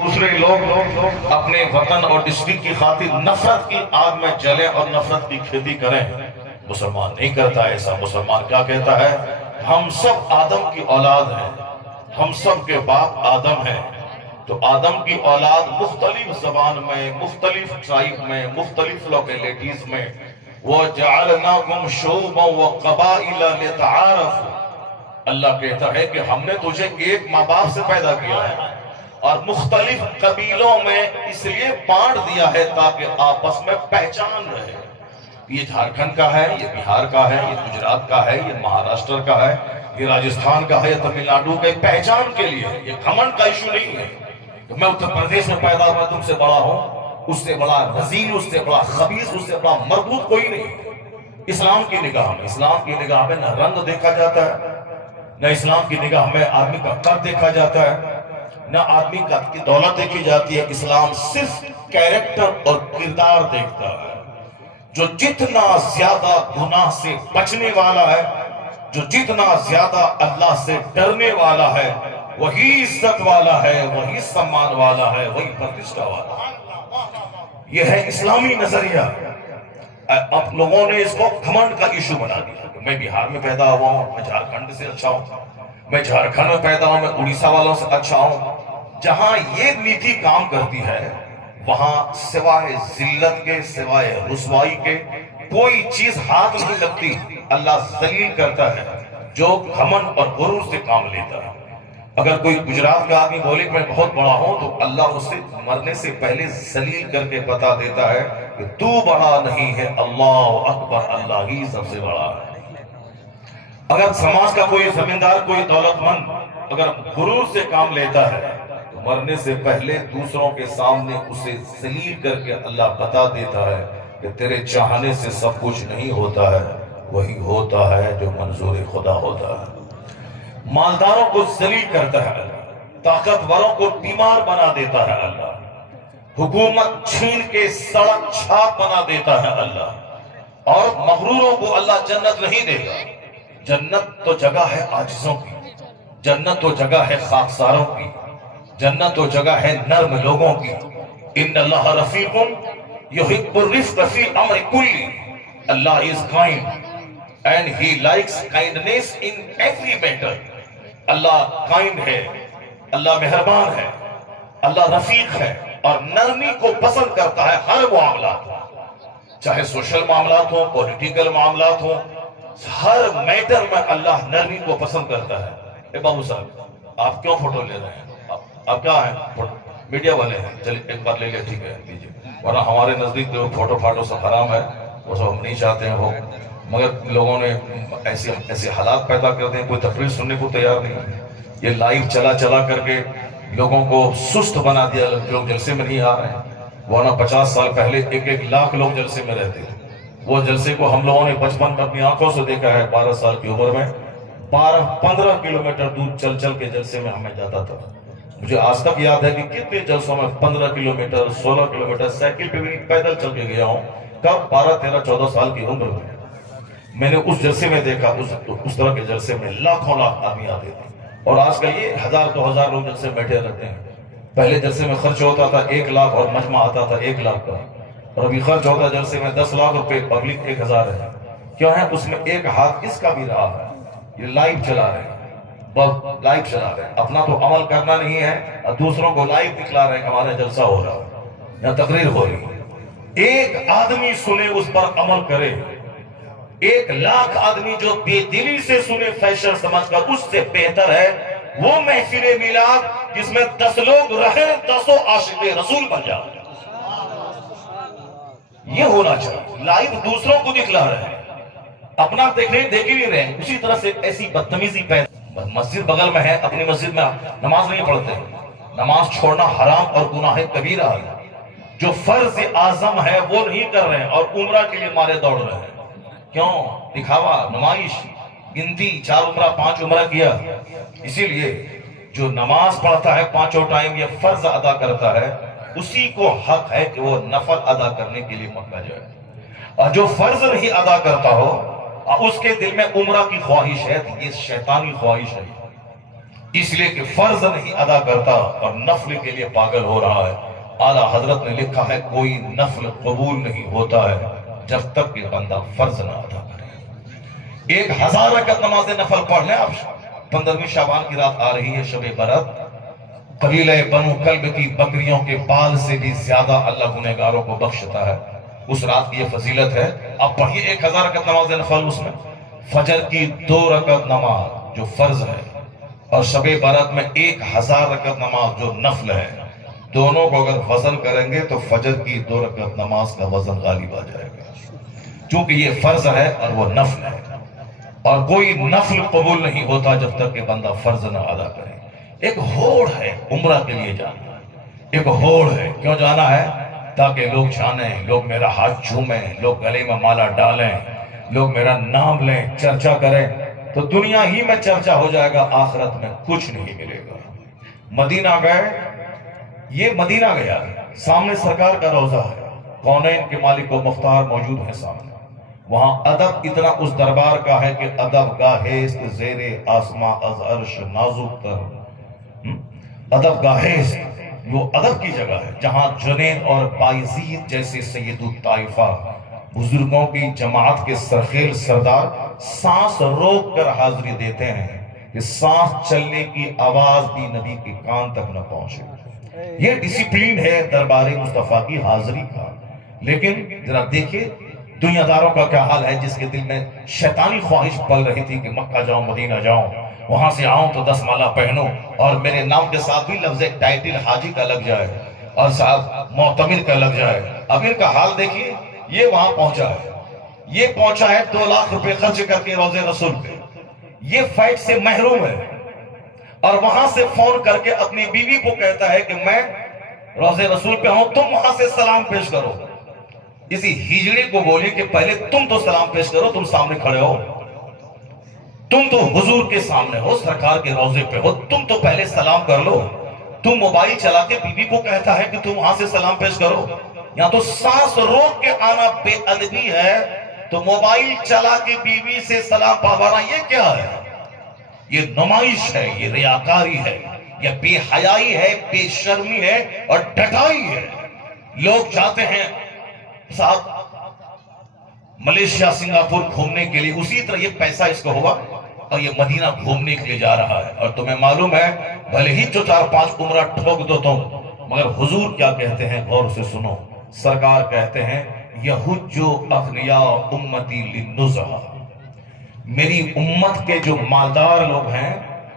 دوسرے لوگ اپنے وطن اور ڈسٹرکٹ کی خاطر نفرت کی آگ میں جلیں اور نفرت کی کھیتی کریں. مسلمان نہیں کرتا ایسا. مسلمان کیا کہتا ہے؟ ہم سب آدم کی اولاد ہیں, ہم سب کے باپ آدم ہیں. تو آدم کی اولاد مختلف زبان میں, مختلف ٹرائب میں, مختلف لوکیلٹیز میں, وَجَعَلْنَاكُمْ شُعُوبًا وَقَبَائِلَ لِتَعَارَفُوا. اللہ کہتا ہے کہ ہم نے تجھے ایک ماں باپ سے پیدا کیا ہے اور مختلف قبیلوں میں اس لیے بانٹ دیا ہے تاکہ آپس میں پہچان رہے. یہ جھارکھنڈ کا ہے, یہ بہار کا ہے, یہ گجرات کا ہے, یہ مہاراشٹر کا ہے, یہ راجستھان کا ہے, یہ تمل ناڈو کے پہچان کے لیے. یہ گھمنڈ کا ایشو نہیں ہے کہ میں اتر پردیش میں پیدا ہوا, تم سے بڑا ہوں, اس سے بڑا رذیل, اس سے بڑا خبیث, اس سے بڑا مربوط کوئی نہیں. اسلام کی نگاہ میں, اسلام کی نگاہ میں نہ رنگ دیکھا جاتا ہے, نہ اسلام کی نگاہ میں آدمی کا قد دیکھا جاتا ہے, نہ آدمی کی دولت دیکھی جاتی ہے. اسلام صرف کیریکٹر اور کردار دیکھتا ہے. جو جتنا زیادہ گناہ سے بچنے والا ہے, جو جتنا زیادہ اللہ سے ڈرنے والا ہے, وہی عزت والا ہے, وہی سمان والا ہے, وہی پرتشٹھا والا ہے. یہ ہے اسلامی نظریہ. اب لوگوں نے اس کو گھمنڈ کا ایشو بنا دیا. میں بہار میں پیدا ہوا ہوں, میں جھارکھنڈ سے اچھا ہوں, میں جھارکھنڈ میں پیدا ہوں, میں اڑیسہ والوں سے اچھا ہوں. جہاں یہ نیتی کام کرتی ہے وہاں سوائے ذلت کے, سوائے رسوائی کے کوئی چیز ہاتھ نہیں لگتی. اللہ ذلیل کرتا ہے جو گھمنڈ اور غرور سے کام لیتا ہے. اگر کوئی گجرات کا آدمی بولے کہ میں بہت بڑا ہوں, تو اللہ اسے مرنے سے پہلے ذلیل کر کے بتا دیتا ہے کہ تو بڑا نہیں ہے, اللہ اکبر, اللہ ہی سب سے بڑا ہے. اگر سماج کا کوئی زمیندار, کوئی دولت مند اگر غرور سے کام لیتا ہے تو مرنے سے پہلے دوسروں کے سامنے اسے ذلیل کر کے اللہ بتا دیتا ہے کہ تیرے چاہنے سے سب کچھ نہیں ہوتا ہے, وہی ہوتا ہے جو منظور خدا ہوتا ہے. مالداروں کو ذلیل کرتا ہے اللہ, طاقتوروں کو بیمار بنا دیتا ہے اللہ, حکومت چھین کے سڑک چھاپ بنا دیتا ہے اللہ, اور مغروروں کو اللہ جنت نہیں دیتا. جنت تو جگہ ہے عاجزوں کی, جنت تو جگہ ہے خاکساروں کی, جنت تو جگہ ہے نرم لوگوں کی. ان اللہ رفیق یحب الرفق فی امر کلی. اللہ is kind and he likes kindness in every matter. Allah kind ہے, اللہ مہربان ہے, اللہ رفیق ہے اور نرمی کو پسند کرتا ہے ہر معاملات, چاہے سوشل معاملات ہوں, پولیٹیکل معاملات ہوں, ہر میٹر میں اللہ نرمی کو پسند کرتا ہے. اے بابو صاحب, آپ کیوں فوٹو لے رہے ہیں؟ آپ کیا ہیں؟ میڈیا والے ہیں, چلیے ایک بار لے لیں, ٹھیک ہے لیجیے. ورنہ ہمارے نزدیک جو فوٹو فاٹو سب حرام ہے, وہ سب ہم نہیں چاہتے ہیں وہ, مگر لوگوں نے ایسے حالات پیدا کر دیں, کوئی تقریر سننے کو تیار نہیں. یہ لائیو چلا چلا کر کے لوگوں کو سست بنا دیا, لوگ جلسے میں نہیں آ رہے ہیں. ورنہ 50 سال پہلے 1 لاکھ لوگ جلسے میں رہتے تھے. وہ جلسے کو ہم لوگوں نے بچپن میں اپنی آنکھوں سے دیکھا ہے. 12 سال کی عمر میں 15 کلومیٹر دور چل چل کے جلسے میں ہمیں جاتا تھا. مجھے آج تک یاد ہے کہ کتنے جلسوں میں 15 کلومیٹر 16 کلومیٹر سائیکل پہ بھی پیدل چل کے گیا ہوں. کب 12 13 14 سال کی عمر میں نے اس جلسے میں دیکھا. اس طرح کے جلسے میں لاکھوں لاکھ آدمی آتے تھے, اور آج کل یہ 1000 2000 لوگ جلسے بیٹھے رہتے ہیں. پہلے جلسے میں خرچ ہوتا تھا 1 لاکھ اور مجمع آتا تھا 1 لاکھ کا, اور ابھی خرچ ہوتا ہے جلسے میں 10 لاکھ روپے, پبلک 1000 ہے. کیوں ہے؟ اس میں ایک ہاتھ کس کا بھی رہا ہے, یہ لائیو چلا رہے ہیں, بس لائیو چلا رہے ہیں. اپنا تو عمل کرنا نہیں ہے اور دوسروں کو لائیو دکھلا رہے ہیں کہ ہمارا جلسہ ہو رہا ہے یا تقریر ہو رہی ہے. ایک آدمی سنے, اس پر عمل کرے. 1 لاکھ آدمی جو بے دلی سے سنے فیشن سمجھ کر, اس سے بہتر ہے وہ محفل میلاد جس میں 10 لوگ رہے, 10 عاشق رسول بن جائے. یہ ہونا چاہیے. لائیو دوسروں کو دکھلا رہے ہیں, اپنا دیکھ ہی نہیں رہے. اسی طرح سے ایسی بدتمیزی پیدا, مسجد بغل میں ہے, اپنی مسجد میں نماز نہیں پڑھتے. نماز چھوڑنا حرام اور گناہ کبیرہ ہے. جو فرض اعظم ہے وہ نہیں کر رہے ہیں اور عمرہ کے لیے مارے دوڑ رہے ہیں. کیوں؟ دکھاوا, نمائش, گنتی, 4 عمرہ 5 عمرہ کیا. اسی لیے جو نماز پڑھتا ہے 5 ٹائم یہ فرض ادا کرتا ہے, اسی کو حق ہے کہ وہ نفل ادا کرنے کے لیے مکہ جائے. اور جو فرض نہیں ادا کرتا ہو, اس کے دل میں عمرہ کی خواہش ہے, یہ شیطانی خواہش ہے. اس لیے کہ فرض نہیں ادا کرتا اور نفل کے لیے پاگل ہو رہا ہے۔ اعلیٰ حضرت نے لکھا ہے کوئی نفل قبول نہیں ہوتا ہے جب تک کہ بندہ فرض نہ ادا کرے۔ 1000 رکعت نماز نفل پڑھ لیں آپ، 15ویں شعبان کی رات آ رہی ہے، شب برات، قبیلہ بنو کلب کی بکریوں کے بال سے بھی زیادہ اللہ گنہگاروں کو بخشتا ہے۔ اس رات کی یہ فضیلت ہے، اب پڑھیے 1000 رکعت نماز نفل، اس میں فجر کی 2 رکعت نماز جو فرض ہے اور شب برات میں 1000 رکعت نماز جو نفل ہے، دونوں کو اگر وزن کریں گے تو فجر کی 2 رکعت نماز کا وزن غالب آ جائے گا، چونکہ یہ فرض ہے اور وہ نفل ہے، اور کوئی نفل قبول نہیں ہوتا جب تک کہ بندہ فرض نہ ادا کرے۔ ایک ہوڑ ہے عمرہ کے لیے جانا، ایک ہوڑ ہے، کیوں جانا ہے؟ تاکہ لوگ جانیں، لوگ میرا ہاتھ چومیں، لوگ گلے میں مالا ڈالیں، لوگ میرا نام لیں، چرچا کریں، تو دنیا ہی میں چرچا ہو جائے گا، آخرت میں کچھ نہیں ملے گا۔ مدینہ گئے، یہ مدینہ گیا، سامنے سرکار کا روضہ ہے، کونین کے مالک و مختار موجود ہیں سامنے، وہاں ادب اتنا اس دربار کا ہے کہ ادب گاہست زیر آسماں از عرش نازک تر، ادب گاہست وہ ادب کی جگہ ہے جہاں جنید اور بایزید جیسے سید الطائفہ بزرگوں کی جماعت کے سرخیل سردار سانس روک کر حاضری دیتے ہیں کہ سانس چلنے کی آواز بھی نبی کے کان تک نہ پہنچے۔ یہ ڈسپلین ہے دربار مصطفیٰ کی حاضری کا۔ لیکن ذرا دیکھیں دنیا داروں کا کیا حال ہے، جس کے دل میں شیطانی خواہش پل رہی تھی کہ مکہ جاؤں، مدینہ جاؤں، وہاں سے آؤں تو 10 مالا پہنوں اور میرے نام کے ساتھ بھی لفظ ٹائٹل حاجی کا لگ جائے اور صاحب معتمر کا لگ جائے۔ اب ان کا حال دیکھیے، یہ وہاں پہنچا ہے، یہ پہنچا ہے 2 لاکھ روپے خرچ کر کے روضے رسول پہ، یہ فائٹ سے محروم ہے، اور وہاں سے فون کر کے اپنی بیوی کو کہتا ہے کہ میں روضے رسول پہ ہوں، تم وہاں سے سلام پیش کرو۔ اسی ہجڑے کو بولے کہ پہلے تم تو سلام پیش کرو، تم سامنے کھڑے ہو، تم تو حضور کے سامنے ہو، سرکار کے روضے پہ ہو، تم تو پہلے سلام کر لو۔ تم موبائل چلا کے بیوی کو کہتا ہے کہ تم وہاں سے سلام پیش کرو، یا تو سانس روک کے آنا بے ادبی ہے، تو موبائل چلا کے بیوی سے سلام پاوانا یہ کیا ہے؟ یہ نمائش ہے، یہ ریاکاری ہے، یہ بے حیائی ہے، بے شرمی ہے اور ڈٹائی ہے۔ لوگ جاتے ہیں صاحب ملیشیا سنگاپور گھومنے کے لیے، اسی طرح یہ پیسہ اس کو ہوا اور یہ مدینہ گھومنے کے لیے جا رہا ہے، اور تمہیں معلوم ہے بھلے ہی جو 4-5 عمرہ ٹھوک دو تم، مگر حضور کیا کہتے ہیں غور سے سنو، سرکار کہتے ہیں یحج اغنیاء امتی للنزہا، میری امت کے جو مالدار لوگ ہیں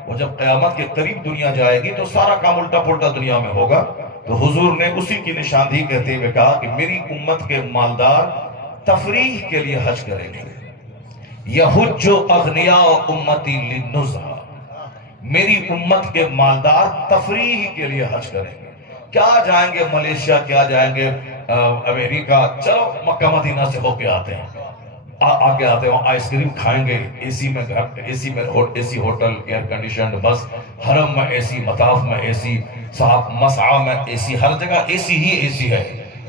وہ جب قیامت کے قریب دنیا جائے گی تو سارا کام الٹا پلٹا دنیا میں ہوگا، تو حضور نے اسی کی نشاندہی کہتے ہوئے کہا کہ میری امت کے مالدار تفریح کے لیے حج کریں گے۔ یحج اغنیاء امتی للنزہا، میری امت کے مالدار تفریح کے لیے حج کریں گے، کیا جائیں گے ملیشیا، کیا جائیں گے امریکہ، چلو مکہ مدینہ سے ہو کے آتے ہیں، آگے آتے ہیں، آئس کریم کھائیں گے، اے سی میں ہوٹل ایئر کنڈیشنڈ، بس حرم میں اے سی، مطاف میں اے سی، صاحب مسعی میں اے سی، ہر جگہ اے سی ہی اے سی ہے،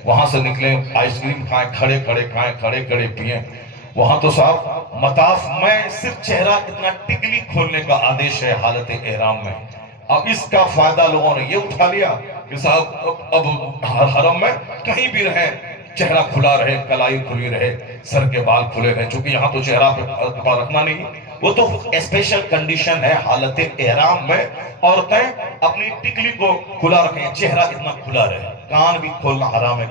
وہاں سے نکلیں آئس کریم کھائیں، کھڑے کھڑے کھائیں، کھڑے کھڑے پئیں، وہاں تو صاحب مطاف میں صرف چہرہ اتنا ٹکلی کھولنے کا آدیش ہے حالت احرام میں۔ اب اس کا فائدہ لوگوں نے یہ اٹھا لیا کہ صاحب اب حرم میں کہیں بھی رہیں چہرہ کھلا رہے، کلائی کھلی رہے، سر کے بال کھلے رہے، چونکہ یہاں تو چہرہ پہ رکھنا نہیں، وہ تو اسپیشل کنڈیشن ہے حالت احرام میں، عورتیں اپنی ٹکلی کو کھلا رکھیں، چہرہ اتنا کھلا رہے، کان بھی کھولنا حرام ہے،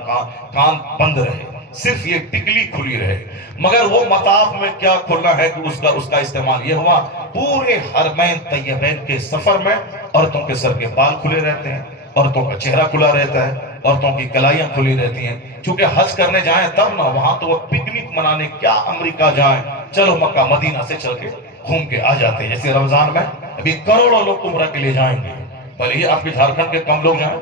کان بند رہے، صرف یہ ٹکلی کھلی رہے۔ مگر وہ مطاف میں کیا کھلنا ہے کہ اس کا استعمال یہ ہوا، پورے حرمین طیبین کے سفر میں عورتوں کے سر کے بال کھلے رہتے ہیں، عورتوں کا چہرہ کھلا رہتا ہے، عورتوں کی کلائیاں کھلی رہتی ہیں، چونکہ حج کرنے جائیں تب نہ، وہاں تو وہ پکنک منانے کیا امریکہ جائیں، چلو مکہ مدینہ سے چل کے گھوم کے آ جاتے ہیں۔ جیسے رمضان میں ابھی کروڑوں لوگ عمرہ کے لیے جائیں گے، بھلے ہی آپ کے جھارکھنڈ کے کم لوگ جائیں،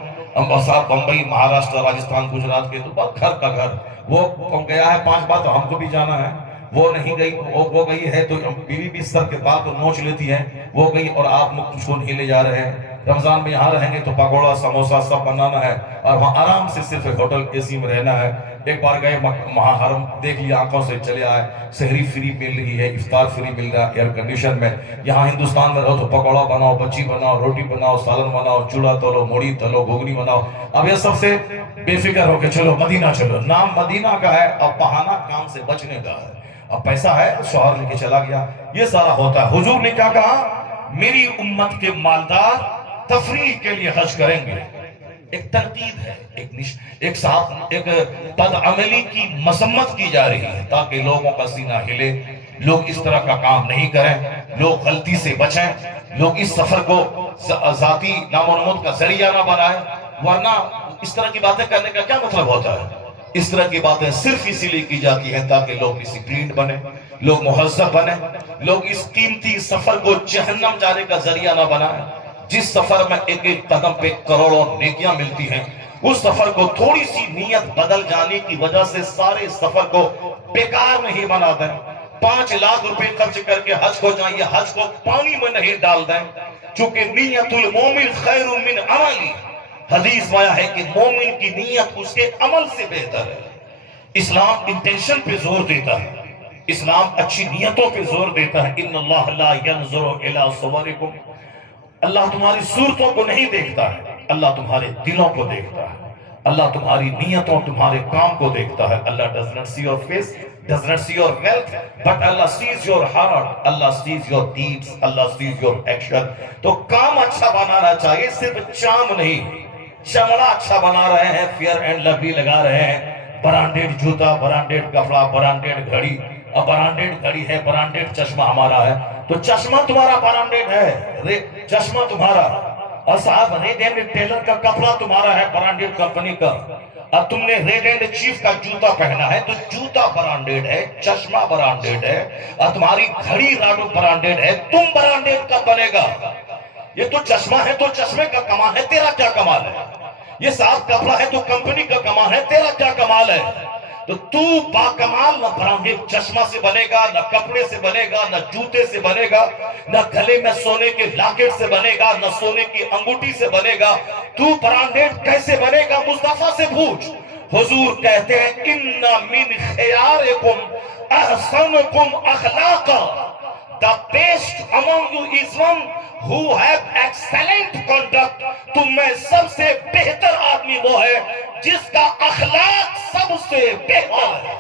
صاحب بمبئی، مہاراشٹر، راجستھان، گجرات کے تو بہت گھر کا گھر، وہ گیا ہے 5 بار تو ہم کو بھی جانا ہے، وہ نہیں گئی، وہ گئی ہے تو بیوی بھی سر کے بال کو نوچ لیتی ہے، وہ گئی اور آپ لوگ اس کو نہیں لے جا رہے ہیں۔ رمضان میں یہاں رہیں گے تو پکوڑا سموسا سب بنانا ہے، اور وہاں آرام سے صرف ہوٹل اے سی میں رہنا ہے، ایک بار گئے حرم، دیکھ لیا آنکھوں سے، چلے آئے، سحری فری مل رہی ہے، افطار فری مل رہا ہے ایئر کنڈیشن میں۔ یہاں ہندوستان میں رہو تو پکوڑا بناؤ، بچی بناؤ، روٹی بناؤ، سالن بناؤ، چوڑا تلو، موڑی تلو، گھگنی بناؤ۔ اب یہ سب سے بے فکر ہو کے چلو مدینہ چلو، نام مدینہ کا ہے، اب بہانہ کام سے بچنے کا ہے، اب پیسہ ہے، شوہر لے کے چلا گیا، یہ سارا ہوتا ہے۔ حضور نے کیا کہا؟ میری امت کے مالدار تفریح کے لیے حج کریں گے۔ ایک تنقید ہے، ایک بد عملی کی مذمت کی جا رہی ہے تاکہ لوگوں کا سینہ ہلے، لوگ اس طرح کا کام نہیں کریں، لوگ غلطی سے بچیں، لوگ اس سفر کو ذاتی نام و نمود کا ذریعہ نہ بنائیں، ورنہ اس طرح کی باتیں کرنے کا کیا مطلب ہوتا ہے؟ اس طرح کی باتیں صرف اسی لیے کی جاتی ہیں تاکہ لوگ ڈسپلینڈ بنیں، لوگ مہذب بنیں، لوگ اس قیمتی سفر کو جہنم جانے کا ذریعہ نہ بنائیں۔ جس سفر میں ایک ایک قدم پہ کروڑوں نیکیاں ملتی ہیں، اس سفر کو تھوڑی سی نیت بدل جانے کی وجہ سے سارے سفر کو بیکار نہیں بنا دیں۔ 5 لاکھ روپے خرچ کر کے حج کو جائیں، یہ حج کو پانی میں نہیں ڈال دیں، چونکہ نیت المومن خیر من عملی، حدیث میں آیا ہے کہ مومن کی نیت اس کے عمل سے بہتر ہے۔ اسلام انٹینشن پہ زور دیتا ہے، اسلام اچھی نیتوں پہ زور دیتا ہے۔ ان اللہ لا ينظر الى صورکم، اللہ تمہاری صورتوں کو نہیں دیکھتا ہے، اللہ تمہارے دلوں کو دیکھتا ہے، اللہ تمہاری نیتوں، تمہارے کام کو دیکھتا ہے۔ اللہ does not see your face, does not see your wealth, but Allah sees your heart, Allah sees your deeds, Allah sees your action۔ تو کام اچھا بنانا چاہیے، صرف چام نہیں، چمڑا اچھا بنا رہے ہیں، فیئر اینڈ لولی لگا رہے ہیں، برانڈیڈ جوتا، برانڈیڈ کپڑا، برانڈیڈ گھڑی، اب برانڈیڈ گھڑی ہے، برانڈیڈ چشمہ ہمارا ہے، تو چشمہ تمہارا برانڈیڈ ہے، چشمہ تمہارا، اور صاحب ریڈ اینڈ ٹیلر کا کپڑا تمہارا ہے برانڈیڈ کمپنی کا، اب تم نے ریڈ اینڈ چیف کا جوتا پہنا ہے تو جوتا برانڈیڈ ہے، چشمہ برانڈیڈ ہے، اور تمہاری گھڑی راڈو برانڈیڈ ہے، تم برانڈیڈ کب بنے گا؟ یہ تو چشمہ ہے تو چشمے کا کمال ہے، تیرا کیا کمال ہے؟ یہ صاحب کپڑا ہے تو کمپنی کا کمال ہے، تیرا کیا کمال ہے؟ تو تو با کمال نہ برانڈیڈ چشمہ سے بنے گا، نہ کپڑے سے بنے گا، نہ جوتے سے بنے گا، نہ گلے میں سونے کے لاکٹ سے بنے گا، نہ سونے کی انگوٹھی سے بنے گا۔ تو برانڈیڈ کیسے بنے گا؟ مصطفیٰ سے پوچھ۔ حضور کہتے ہیں ان من خیارکم احسنکم اخلاقا، the best among you is one who have excellent conduct۔ تم میں سب سے بہتر آدمی وہ ہے جس کا اخلاق سب سے بہتر ہے۔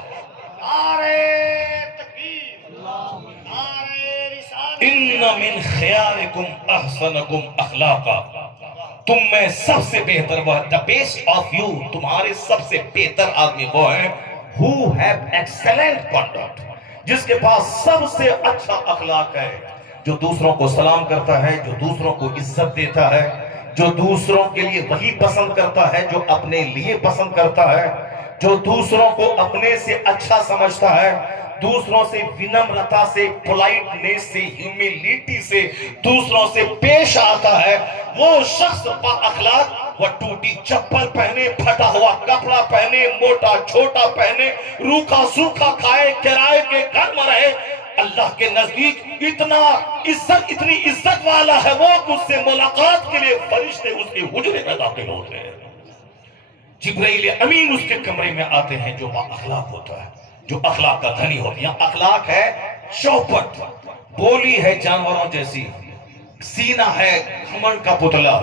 ان من خیارکم احسنکم اخلاقا، تم میں سب سے بہتر وہ ہے، the best of you، تمہارے سب سے بہتر آدمی وہ ہے who have excellent conduct، جس کے پاس سب سے اچھا اخلاق ہے، جو دوسروں کو سلام کرتا ہے، جو دوسروں کو عزت دیتا ہے، جو دوسروں کے لیے وہی پسند کرتا ہے جو اپنے لیے پسند کرتا ہے، جو دوسروں کو اپنے سے اچھا سمجھتا ہے، دوسروں سے ونمرتا سے، پولائٹنس سے، ہیومیلیٹی سے دوسروں سے پیش آتا ہے، وہ شخص با اخلاق، وہ ٹوٹی چپل پہنے، پھٹا ہوا کپڑا پہنے، موٹا چھوٹا پہنے، روکھا سوکھا کھائے، کرائے کے گھر میں رہے، اللہ کے نزدیک اتنی عزت والا ہے وہ کہ اس سے ملاقات کے لیے فرشتے اس کے حجرے میں داخل ہوتے ہیں، جبرائیل امین اس کے کمرے میں آتے ہیں جو با اخلاق ہوتا ہے، جو اخلاق کا دھنی ہوتی ہے۔ اخلاق ہے چوپٹ، بولی ہے جانوروں جیسی، سینہ ہے گھمنڈ کا پتلا،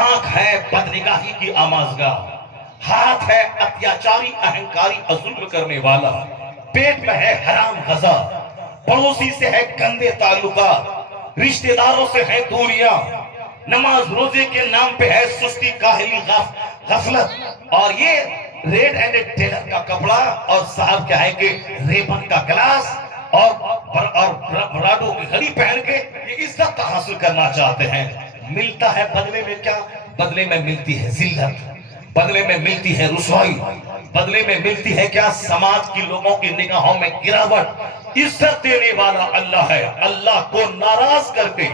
آنکھ ہے بدنگاہی کی آمازگاہ، ہاتھ ہے اتیاچاری اہنکاری ظلم کرنے والا، پیٹ میں ہے حرام غذا، پڑوسی سے ہے گندے تعلقات، رشتہ داروں سے ہے دوریاں، نماز روزے کے نام پہ ہے سستی کاہلی غفلت، اور یہ ریڈ اینڈ ٹیلر کا کپڑا، اور صاحب کیا ہے کہ ریبن کا گلاس اور براڈو کی گھڑی پہن کے یہ عزت حاصل کرنا چاہتے ہیں۔ ملتا ہے بدلے میں کیا؟ بدلے میں ملتی ہے ذلت، بدلے میں ملتی ہے رسوائی، بدلے میں ملتی ہے کیا؟ سماج کی لوگوں کی نگاہوں میں گراوٹ۔ عزت دینے والا اللہ ہے، اللہ کو ناراض کر کے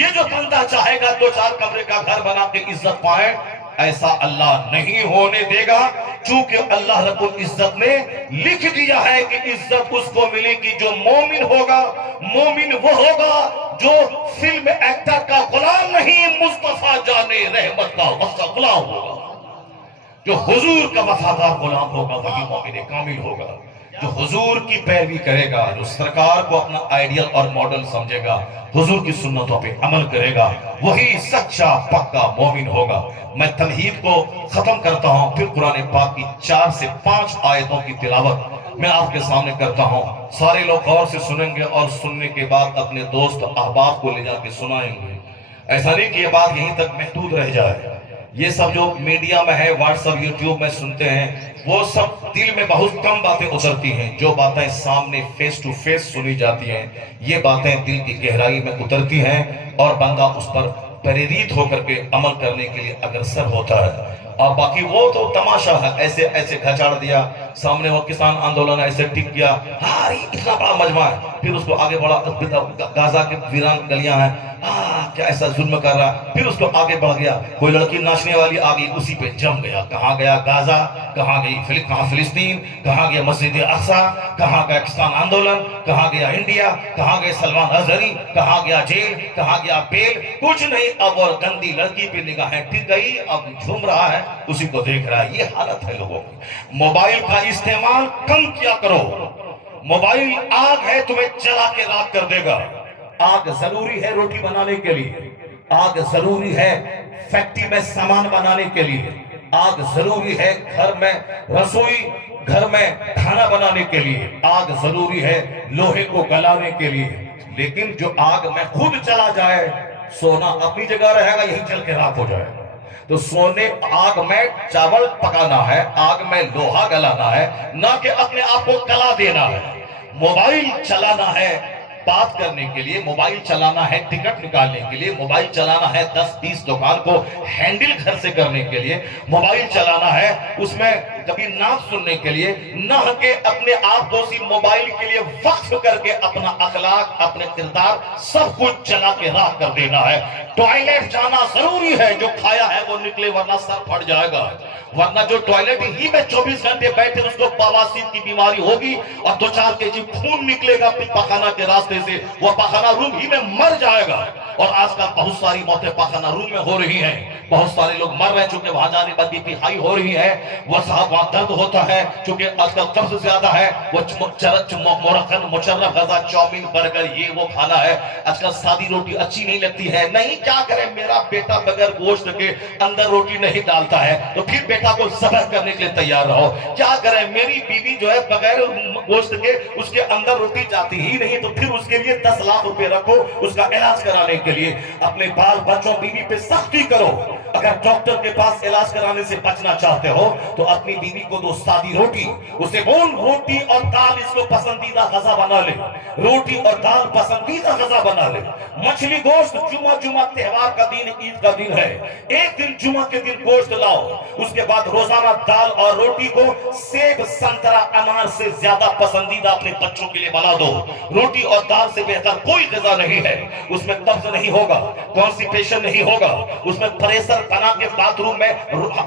یہ جو بندہ چاہے گا 2-4 کمرے کا گھر بنا کے عزت پائے، ایسا اللہ نہیں ہونے دے گا، چونکہ اللہ رب العزت نے لکھ دیا ہے کہ عزت اس کو ملے گی جو مومن ہوگا۔ مومن وہ ہوگا جو فلم ایکٹر کا غلام نہیں، مصطفیٰ جانے رحمت کا غلام ہوگا۔ جو حضور کا وفادار غلام ہوگا وہی مومن کامل ہوگا. جو حضور کی پیروی کرے گا، جو سرکار کو اپنا آئیڈیل اور ماڈل سمجھے گا، حضور کی سنتوں پہ عمل کرے گا، وہی سچا پکا مومن ہوگا. میں تمہید کو ختم کرتا ہوں، پھر قرآن پاک کی 4 سے 5 آیتوں کی تلاوت میں آپ کے سامنے کرتا ہوں. سارے لوگ غور سے سنیں گے اور سننے کے بعد اپنے دوست احباب کو لے جا کے سنائیں گے. ایسا نہیں کہ یہ بات یہیں تک محدود رہ جائے. یہ سب جو میڈیا میں ہے، واٹس ایپ یوٹیوب میں سنتے ہیں، وہ سب دل میں بہت کم باتیں اترتی ہیں. جو باتیں سامنے فیس ٹو فیس سنی جاتی ہیں، یہ باتیں دل کی گہرائی میں اترتی ہیں اور بندہ اس پر پریریت ہو کر کے عمل کرنے کے لیے اگرسر ہوتا ہے. اور باقی وہ تو تماشا ہے، ایسے ایسے گھچاڑ دیا سامنے، وہ کسان آندولن ایسے ٹک کیا، ہاں اتنا بڑا مجمع ہے، پھر اس کو آگے بڑھا غازہ کے ویران گلیاں ہیں، کیا ایسا ظلم کر رہا ہے، پھر اس کو آگے بڑھ گیا، کوئی لڑکی ناچنے والی آگئی، اسی پہ جم گیا. کہاں گیا غازہ، کہاں گئی کہاں فلسطین، کہاں گیا مسجد اقصی، کہاں گیا کسان آندولن، کہاں گیا انڈیا، کہاں گئے سلمان اظہری، کہاں گیا جیل، کہاں گیا بیل، کچھ نہیں. اب اور گندی لڑکی پہ نگاہیں ٹک گئی، اب جھوم رہا ہے، اسی کو دیکھ رہا ہے. یہ حالت ہے لوگوں کی. موبائل کا استعمال کم کیا کرو. موبائل آگ ہے، تمہیں جلا کے راکھ کر دے گا. آگ ضروری ہے روٹی بنانے کے لیے، آگ ضروری ہے فیکٹری میں سامان بنانے کے لیے، آگ ضروری ہے گھر میں رسوئی گھر میں کھانا بنانے کے لیے، آگ ضروری ہے لوہے کو گلانے کے لیے. لیکن جو آگ میں خود چلا جائے، سونا اپنی جگہ رہے گا، یہی جل کے راکھ ہو جائے گا. تو سونے آگ میں چاول پکانا ہے، آگ میں لوہا گلانا ہے، نہ کہ اپنے آپ کو گلا دینا ہے. موبائل چلانا ہے بات کرنے کے لیے، موبائل چلانا ہے ٹکٹ نکالنے کے لیے، موبائل چلانا ہے 10-20 دکان کو ہینڈل گھر سے کرنے کے لیے، موبائل چلانا ہے اس میں کبھی نعت سننے کے لیے، نہ کہ اپنے آپ کو اسی موبائل کے لیے وقف کر کے اپنا اخلاق، اپنے کردار سب کچھ چلا کے راکھ کر دینا ہے. ٹوائلٹ جانا ضروری ہے، جو کھایا ہے وہ نکلے ورنہ سر پھٹ جائے گا. ورنہ جو ٹوائلٹ ہی میں 24 گھنٹے بیٹھے اس کو بواسیر کی بیماری ہوگی اور 2-4 kg خون نکلے گا پاخانہ کے راستے سے، وہ پاخانہ روم ہی میں مر جائے گا. اور آج کل بہت ساری موتیں پاخانہ روم میں ہو رہی ہیں، بہت سارے لوگ مر رہے ہیں چونکہ وہاں جانے پر بی پی ہائی ہو رہی ہے، وہ صاحب وہاں درد ہوتا ہے چونکہ آج کل قبض زیادہ ہے، وہ مرخن مشرف غذا چاؤمین برگر یہ وہ کھانا ہے. آج کل سادی روٹی اچھی نہیں لگتی ہے. نہیں، کیا کرے میرا بیٹا بغیر گوشت کے اندر روٹی نہیں ڈالتا ہے، تو پھر بیٹا کو ذبح کرنے کے لیے تیار رہو. کیا کرے میری بیوی جو ہے بغیر گوشت کے اس کے اندر روٹی جاتی ہی نہیں، تو پھر اس کے لیے 10 لاکھ روپے رکھو اس کا علاج کرانے کے لیے. اپنے بال بچوں بیوی پہ سختی کرو. اگر ڈاکٹر کے پاس علاج کرانے سے بچنا چاہتے ہو تو اپنی بیوی کو دو سادی روٹی، اسے بول روٹی اور دال اس کو پسندیدہ غذا بنا لے، روٹی اور دال پسندیدہ غذا بنا لے. مچھلی گوشت جمعہ تہوار کا دن، عید کا دن ہے، ایک دن جمعہ کے دن گوشت لاؤ. اس کے بعد روزانہ دال اور روٹی کو سیب سنترا انار سے زیادہ پسندیدہ اپنے بچوں کے لیے بنا دو. روٹی اور دال سے بہتر کوئی غذا نہیں ہے. اس میں قبض نہیں ہوگا، کانسٹیپیشن نہیں ہوگا، اس میں پریسر بنا کے باتھ روم میں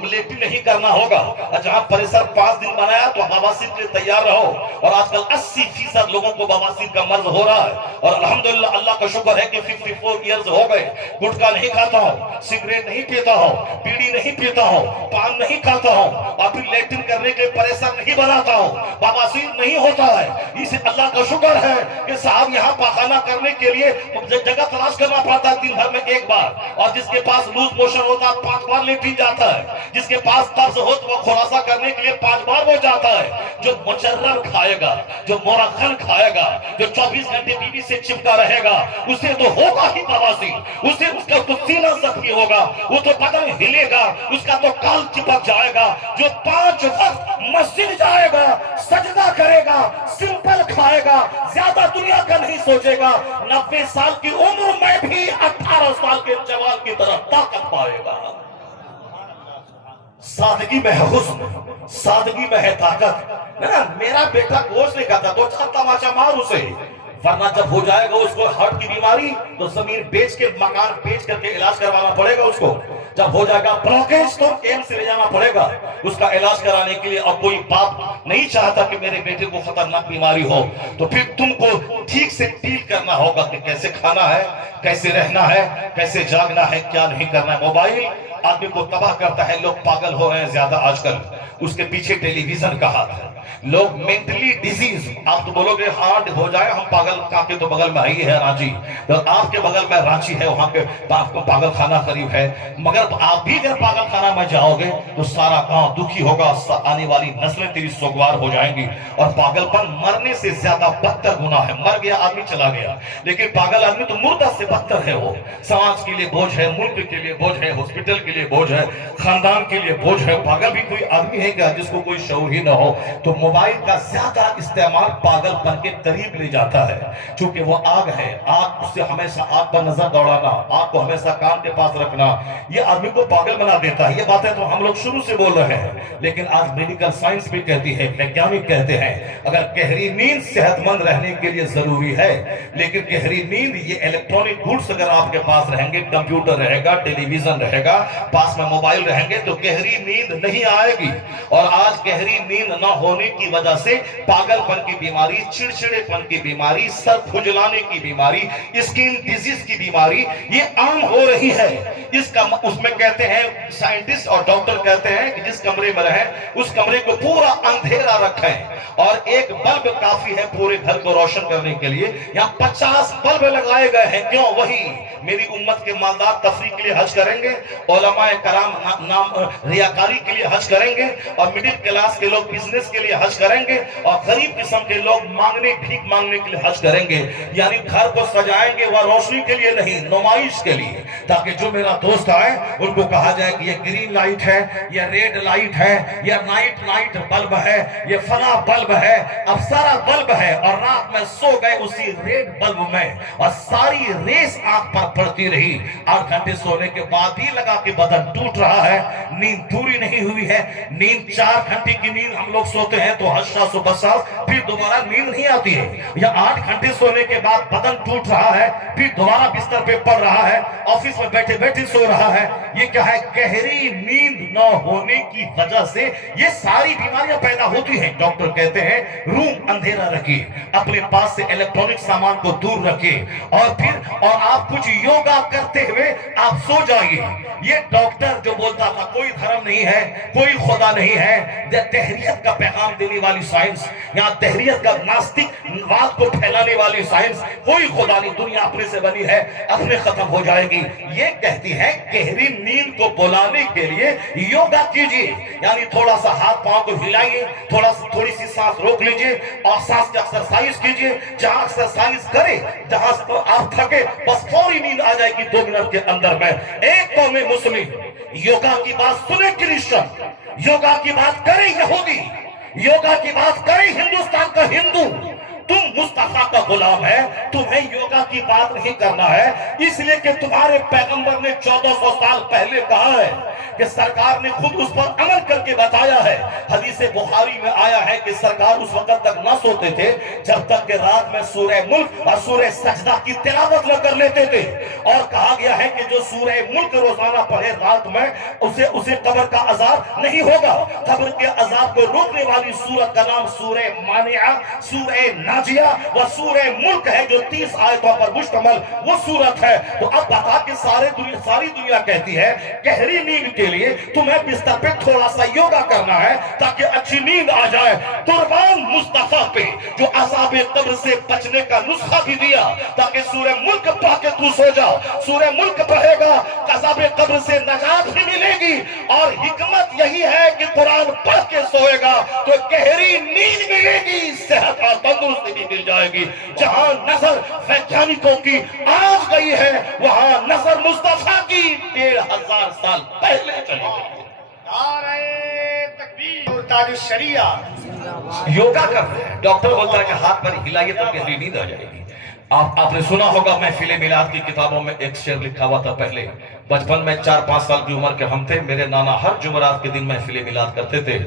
لیٹن نہیں کرنا ہوگا. جہاں پریسر 5 دن بنایا تو بواسیر کے لیے تیار رہو. اور آج کل 80% لوگوں کو بواسیر کا مرض ہو رہا ہے، اور الحمدللہ اللہ کا شکر ہے کہ 54 ایئرز ہو گئے، گٹکا نہیں کھاتا ہوں، سگریٹ نہیں پیتا ہوں، بیڑی نہیں پیتا ہوں، پان نہیں کھاتا ہوں، اور پھر لیٹن کرنے کے پریسر نہیں بناتا ہوں، بواسیر نہیں ہوتا ہے. اسے اللہ کا شکر ہے کہ صاحب یہاں پاخانہ کرنے کے لیے جگہ تلاش کرنا پڑتا ہے دن بھر میں 1 بار، اور جس کے پاس لوز موشن ہوتا ہے 5 بار لیٹن جاتا ہے، جس کے پاس قبض ہو تو وہ خلاصہ کرنے کے لیے 5 بار وہ جاتا ہے. جو مچرر کھائے گا، جو مرخن کھائے گا، جو 24 گھنٹے بیوی سے چپکا رہے گا، اسے تو ہوگا ہی بواسیر. اسے اس کا تو سینہ زخمی ہوگا، وہ تو بدن ہلے گا، اس کا تو کال چپک جائے گا. جو 5 وقت مسجد جائے گا، سجدہ کرے گا، سمپل کھائے گا، زیادہ دنیا کا نہیں سوچے گا، 90 سال کی عمر میں بھی 18 سال کے جوان کی طرح طاقت پائے گا. سادگی میں ہے حسن، سادگی میں ہے طاقت. میرا بیٹا گوشت نہیں کھاتا، 2-4 تماچا مار اسے، ورنہ جب ہو جائے گا اس کو ہارٹ کی بیماری تو زمین بیچ کے مکان بیچ کر کے علاج کروانا پڑے گا. اس کو جب ہو جائے گا بلاکیج تو ایمس سے لے جانا پڑے گا اس کا علاج کرانے کے لیے. اور کوئی باپ نہیں چاہتا کہ میرے بیٹے کو خطرناک بیماری ہو، تو پھر تم کو ٹھیک سے ڈیل کرنا ہوگا کہ کیسے کھانا ہے، کیسے رہنا ہے، کیسے جاگنا ہے، کیا نہیں کرنا ہے. موبائل آدمی کو تباہ کرتا ہے. لوگ پاگل ہو رہے ہیں زیادہ آج کل. اس کے پیچھے ٹیلی ویژن کا ہاتھ ہے. لوگ مینٹلی ڈیزیز, آپ تو بولو گے ہارٹ ہو جائے, ہم پاگل, آپ کے تو بغل میں آئی ہے رانچی, آپ کے بغل میں رانچی ہے, وہاں کے آپ کو پاگل خانہ قریب ہے. مگر آپ بھی اگر پاگل خانہ میں جاؤ گے تو سارا گاؤں دکھی ہوگا, آنے والی نسلیں تیری سوگوار ہو جائیں گی. اور پاگل پن مرنے سے زیادہ بدتر گناہ ہے. مر گیا آدمی چلا گیا, لیکن پاگل آدمی تو مردہ سے بدتر ہے. وہ سماج کے لیے بوجھ ہے, ملک کے لیے بوجھ ہے, ہاسپٹل کے لیے بوجھ ہے, خاندان کے لیے بوجھ ہے. پاگل بھی کوئی آدمی ہے کیا جس کو کوئی شعور ہی نہ ہو؟ تو موبائل کا زیادہ استعمال پاگل پن کے قریب لے جاتا ہے. چونکہ وہ آگ ہے, آگ اس سے ہمیشہ آگ پر نظر دوڑانا, آگ کو ہمیشہ کان کے پاس رکھنا, یہ آدمی کو پاگل بنا دیتا ہے. یہ باتیں تو ہم لوگ شروع سے بول رہے ہیں, لیکن آج میڈیکل سائنس بھی کہتی ہے, ویگیانک کہتے ہیں, اگر گہری نیند صحت مند رہنے کے لیے ضروری ہے, لیکن گہری نیند یہ الیکٹرانک گڈس اگر آپ کے پاس رہیں گے, کمپیوٹر رہے گا, ٹیلی ویژن رہے گا, پاس میں موبائل رہیں گے, تو گہری نیند نہیں آئے گی. اور آج گہری نیند نہ ہونے کی وجہ سے پاگل پن کی بیماری, چڑچڑے پن کی بیماری, سر کھجلانے کی بیماری, اسکن ڈیزیز کی بیماری یہ عام ہو رہی ہے. اس میں کہتے ہیں سائنٹسٹ اور ڈاکٹر کہتے ہیں کہ جس کمرے میں رہیں اس کمرے کو پورا اندھیرا رکھیں اور ایک بلب کافی ہے پورے گھر کو روشن کرنے کے لیے. یہاں 50 بلب لگائے گئے ہیں. کیوں؟ وہی میری امت کے مالدار تفریح کے لیے حج کریں گے, علماء کرام ریاکاری کے لیے حج کریں گے, اور مڈل کلاس کے لوگ بزنس کے لیے حج کریں گے, اور غریب قسم کے لوگ بھیک مانگنے کے لیے حج کریں گے. یعنی گھر کو سجائیں گے وہ روشنی کے لیے نہیں, نمائش کے لیے, تاکہ جو میرا دوست آئے ان کو کہا جائے کہ یہ گرین لائٹ ہے, یہ ریڈ لائٹ ہے, یہ نائٹ لائٹ بلب ہے, یہ فلاں بلب ہے. اب سارا بلب ہے اور رات میں سو گئے اسی ریڈ بلب میں, اور ساری ریس آنکھ پر پڑتی رہی. 8 گھنٹے سونے کے بعد بھی لگا کہ بدن ٹوٹ رہا ہے, نیند پوری نہیں ہوئی ہے. نیند 4 گھنٹے کی نیند ہم لوگ سوتے ہیں تو حشا صبح پھر دوبارہ نیند نہیں آتی ہے. یا 8 گھنٹے سونے کے بعد بدن ٹوٹ رہا ہے, پھر دوبارہ بستر پہ پڑ رہا ہے, آفس میں بیٹھے بیٹھے سو رہا ہے. یہ کیا ہے؟ گہری نیند نہ ہونے کی وجہ سے یہ ساری بیماریاں پیدا ہوتی ہیں. ڈاکٹر کہتے ہیں روم اندھیرا رکھیے, اپنے پاس سے الیکٹرانک سامان کو دور رکھیے, اور آپ کچھ یوگا کرتے ہوئے آپ سو جائیے. یہ ڈاکٹر جو بولتا تھا کوئی دھرم نہیں ہے, کوئی خدا نہیں ہے, تحریت کا پیغام دینے والی سائنس, یہاں تحریت کا ناستک واد کو پھیلانے والی سائنس, کوئی خدا نہیں, دنیا اپنے سے بنی ہے, اپنے ختم ہو جائے گی. یہ کہتی ہے گہری نیند کو بلانے کے لیے یوگا کیجیے. یعنی تھوڑا سا ہاتھ پاؤں کو ہلائیے, تھوڑی سی سانس روک لیجیے اور سانس کی ایکسرسائز کیجیے. جہاں ایکسرسائز کرے, جہاں آپ تھکے, بس فوری نیند آ جائے گی 2 منٹ کے اندر میں. ایک قوم مسلم یوگا کی بات سنے کرسچن, یوگا کی بات کرے یہودی, یوگا کی بات کرے ہندوستان کا ہندو, تم مصطفیٰ کا غلام ہے, تمہیں یوگا کی بات نہیں کرنا ہے. اس لیے کہ تمہارے پیغمبر نے 1400 سال پہلے کہا ہے کہ سرکار نے خود اس پر عمل کر کے بتایا ہے. حدیث بخاری میں آیا ہے کہ سرکار اس وقت تک نہ سوتے تھے جب تک کہ رات میں سورہ ملک اور سورہ سجدہ کی تلاوت نہ کر لیتے تھے. اور کہا گیا ہے کہ جو سورہ ملک روزانہ پڑھے رات میں اسے قبر کا عذاب نہیں ہوگا. قبر کے عذاب کو روکنے والی سورت کا نام سورہ مانعہ, سورہ ناجیہ و سورہ ملک ہے, جو 30 آیتوں پر مشتمل وہ سورت ہے. تو اب بتا کہ ساری دنیا کہتی ہے گہری نیند کے لیے تمہیں بستر پہ تھوڑا سا یوگا کرنا ہے تاکہ اچھی نیند آ جائے. قربان مصطفیٰ پہ جو عذاب قبر سے بچنے کا نسخہ بھی دیا تاکہ سورہ ملک پڑھ کے تو سو جاؤ. سورہ ملک پڑھے گا عذاب قبر سے نجات بھی ملے گی, اور حکمت یہی ہے کہ قرآن پڑھ کے سوئے گا تو گہری نیند ملے گی, صحت اور تندرستی بھی مل جائے گی. جہاں نظر ویگیانکوں کی آج گئی ہے وہاں نظر مصطفیٰ کی 1500 سال پہلے چلی گئی. نعرہ تکبیر, تاج الشریعہ. یوگا کر رہے ہیں, ڈاکٹر بولتا ہے کہ ہاتھ پر ہلائیے تو گہری نیند آ جائے گی. آپ نے سنا ہوگا محفل میلاد کی کتابوں میں ایک شعر لکھا ہوا تھا پہلے. بچپن میں 4-5 سال کی عمر کے ہم تھے, میرے نانا ہر جمعرات کے دن محفل میلاد کرتے تھے.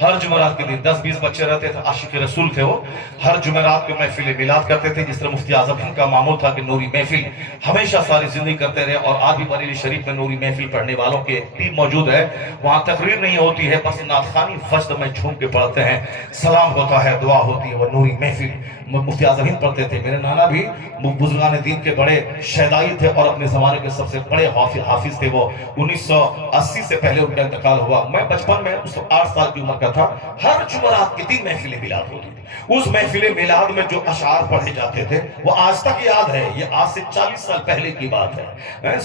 ہر جمعرات کے دن 10-20 بچے رہتے تھے, عاشق رسول تھے وہ. ہر جمعرات کو محفل میلاد کرتے تھے. جس طرح مفتی اعظم ہند کا معمول تھا کہ نوری محفل ہمیشہ ساری زندگی کرتے رہے, اور آج بھی بریلی شریف میں نوری محفل پڑھنے والوں کی ایک ٹیم موجود ہے. وہاں تقریر نہیں ہوتی ہے, بس نعت خوانی فجر میں جھوم کے پڑھتے ہیں, سلام ہوتا ہے, دعا ہوتی ہے. وہ نوری محفل مفتی اعظم ہند پڑھتے تھے. میرے نانا بھی بزرگان دین کے بڑے شہدائی تھے اور اپنے زمانے کے سب سے بڑے حافظ حافظ تھے، وہ 1980 سے پہلے ان کا انتقال ہوا۔ میں بچپن میں 8 سال کی عمر کا تھا، ہر جمعرات کے دن محفل میلاد ہوتی تھی۔ اس محفل میلاد میں جو اشعار پڑھے جاتے تھے وہ آج تک یاد ہے، یہ آج سے 40 سال پہلے کی بات ہے۔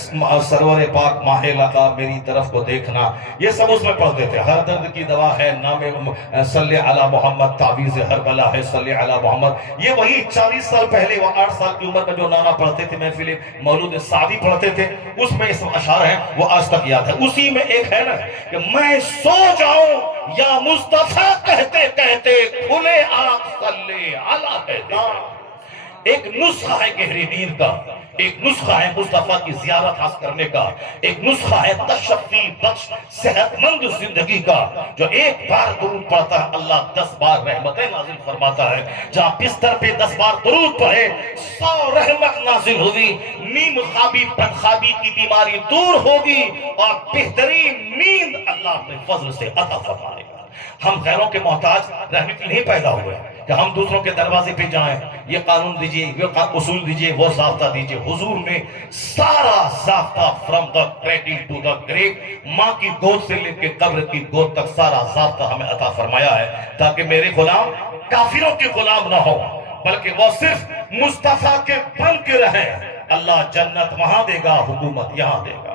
سرور پاک ماہ لقا میری طرف کو دیکھنا، یہ سب اس میں پڑھتے تھے۔ ہر درد کی دوا ہے نام صلی علی محمد، تعویذ ہر بلا ہے صلی علی محمد۔ یہ وہی 40 سال پہلے وہ 8 سال کی عمر میں جو نانا پڑھتے تھے، محفل مولود سعدی پڑھتے تھے، اس میں یہ سب اشعار ہیں، وہ آج تک یاد ہے۔ اسی میں ایک ہے نا کہ میں سو جاؤں یا مصطفیٰ کہتے کہتے کھلے آنکھ صلی علی کہتے۔ ایک نسخہ ہے گہری نیند کا، ایک نسخہ ہے مصطفیٰ کی زیارت حاصل کرنے کا، ایک نسخہ ہے تشفی بخش صحت مند زندگی کا۔ جو ایک بار درود پڑھتا ہے اللہ 10 بار رحمتیں نازل فرماتا ہے۔ جہاں بستر پہ 10 بار درود پڑھے 100 رحمت نازل ہوگی، نیم خوابی بدخوابی کی بیماری دور ہوگی اور بہترین نیند اللہ اپنے فضل سے عطا فرمائے گا۔ ہم غیروں کے محتاج رہنے کے لیے پیدا ہوئے کہ ہم دوسروں کے دروازے پہ جائیں، یہ قانون دیجئے، یہ اصول دیجئے، وہ ضابطہ دیجئے۔ حضور نے سارا ضابطہ from the cradle to the grave, ماں کی گود سے لے کے قبر کی گود تک سارا ضابطہ ہمیں عطا فرمایا ہے، تاکہ میرے غلام کافروں کے غلام نہ ہو بلکہ وہ صرف مصطفیٰ کے بن کے رہیں۔ اللہ جنت وہاں دے گا، حکومت یہاں دے گا،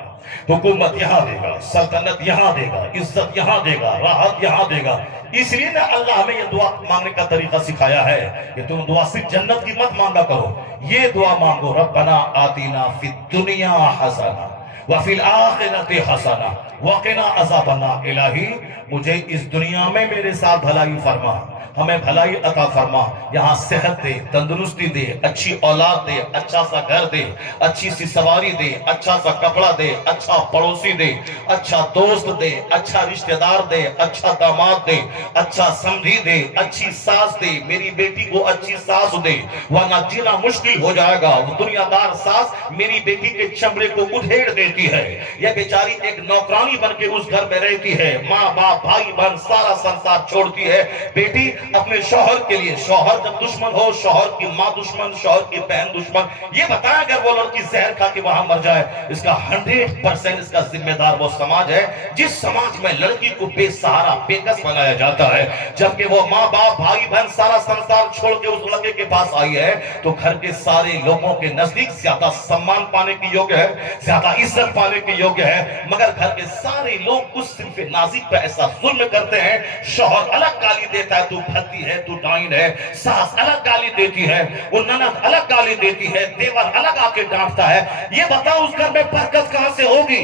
حکومت یہاں دے گا، سلطنت یہاں دے گا، عزت یہاں دے گا، راحت یہاں دے گا۔ اس لیے نہ اللہ ہمیں یہ دعا مانگنے کا طریقہ سکھایا ہے کہ تم دعا صرف جنت کی مت مانگا کرو، یہ دعا مانگو ربنا آتینا فی الدنیا حسنہ وفی الآخرۃ حسنہ وقنا عذاب النار۔ الہی مجھے اس دنیا میں میرے ساتھ بھلائی فرما، ہمیں بھلائی عطا فرما، یہاں صحت دے، تندرستی دے، اچھی اولاد دے، اچھا سا گھر دے، اچھی سی سواری دے، اچھا سا کپڑا دے، اچھا پڑوسی دے، اچھا دوست دے، اچھا رشتہ دار دے، اچھا داماد دے، اچھا سمجھی دے، اچھی ساس دے، میری بیٹی کو اچھی ساس دے، ورنہ جینا مشکل ہو جائے گا۔ وہ دنیا دار ساس میری بیٹی کے چمڑے کو ادھیڑ دیتی ہے، یہ بیچاری ایک نوکرانی بن کے اس گھر میں رہتی ہے، ماں باپ بھائی بہن سارا سنسار چھوڑتی ہے۔ بیٹی اپنے شوہر کے لیے، شوہر جب دشمن ہو، شوہر کی ماں دشمن، شوہر کی بہن دشمن، یہ بتائیں اگر وہ لڑکی زہر کھا کے وہاں مر جائے، اس کا 100% اس کا ذمہ دار وہ سماج ہے جس سماج میں لڑکی کو بے سہارا بے کس بنایا جاتا ہے۔ جبکہ وہ ماں باپ بھائی بہن سارا سنسار چھوڑ کے اس لڑکے کے پاس آئی ہے تو گھر کے سارے لوگوں کے نزدیک زیادہ سمان پانے کی یوگیہ ہے، زیادہ عزت پانے کی یوگیہ ہے، مگر گھر کے سارے لوگ اس صنف نازک پہ ایسا ظلم کرتے ہیں۔ شوہر الگ گالی دیتا ہے، تو بھتی ہے، تو ڈائن ہے، ساس الگ گالی دیتی ہے، وہ نند الگ گالی دیتی ہے، دیور الگ آ کے ڈانٹتا ہے۔ یہ بتاؤ اس گھر میں برکت کہاں سے ہوگی؟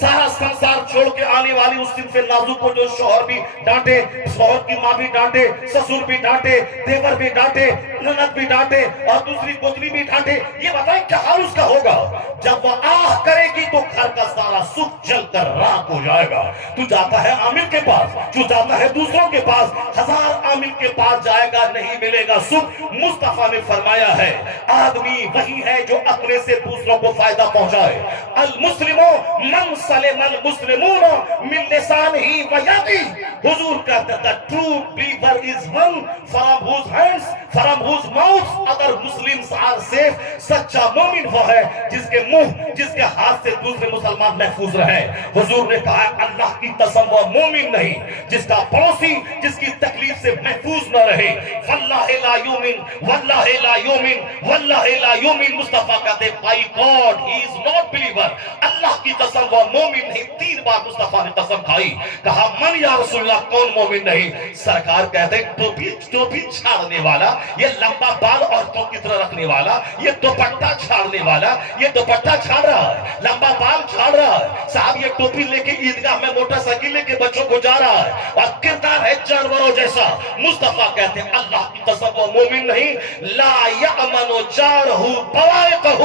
سارا سنسار چھوڑ کے آنے والی اس صنف نازک کو جو شوہر بھی ڈانٹے، شوہر کی ماں بھی ڈانٹے، سسر بھی ڈانٹے، دیور بھی ڈانٹے، نند بھی ڈانٹے اور دوسری گوتری بھی ڈانٹے، یہ بتائیں کیا حال اس کا ہوگا؟ جب وہ آہ کرے گی تو گھر کا سارا سکھ جل کر راکھ ہو جائے گا۔ تو جاتا ہے عامر کے پاس، تو جاتا ہے دوسروں کے پاس، 1000 عامر کے پاس جائے گا، نہیں ملے گا سکھ۔ مصطفیٰ نے فرمایا ہے آدمی وہی ہے جو اپنے سے دوسروں کو فائدہ پہنچائے۔ المسلموں من سلم المسلمون من لسانہ و یدہ۔ حضور کہتے ہیں the true believer is one from whose hands, from whose mouth other Muslims are safe۔ سچا مومن وہ ہے جس کے منہ، جس کے ہاتھ سے دوسرے مسلمان محفوظ رہے۔ حضور نے کہا اللہ کی قسم وہ مومن نہیں جس کا پڑوسی جس کی تکلیف سے محفوظ نہ رہے۔ واللہ لا یومن، واللہ لا یومن، واللہ لا یومن۔ مصطفیٰ کہتے by God he is not believer, اللہ کی قسم وہ مومن نہیں۔ 3 بار مصطفیٰ نے قسم کھائی، کہا من یا رسول اللہ کون مومن نہیں؟ سرکار کہتے ٹوپی چھاڑنے والا، یہ لمبا بال عورتوں کی طرح رکھنے والا، یہ دوپٹہ چھاڑنے والا، یہ دوپٹہ چھاڑ رہا ہے، لمبا بال چھاڑ رہا ہے، صاحب یہ ٹوپی لے کے عیدگاہ میں موٹر سائیکل لے کے بچوں کو جا رہا ہے اور کردار ہے جانوروں جیسا۔ مصطفیٰ کہتے ہیں اللہ کی قسم وہ مومن نہیں۔ لا یأمن جارہ بوائقہ،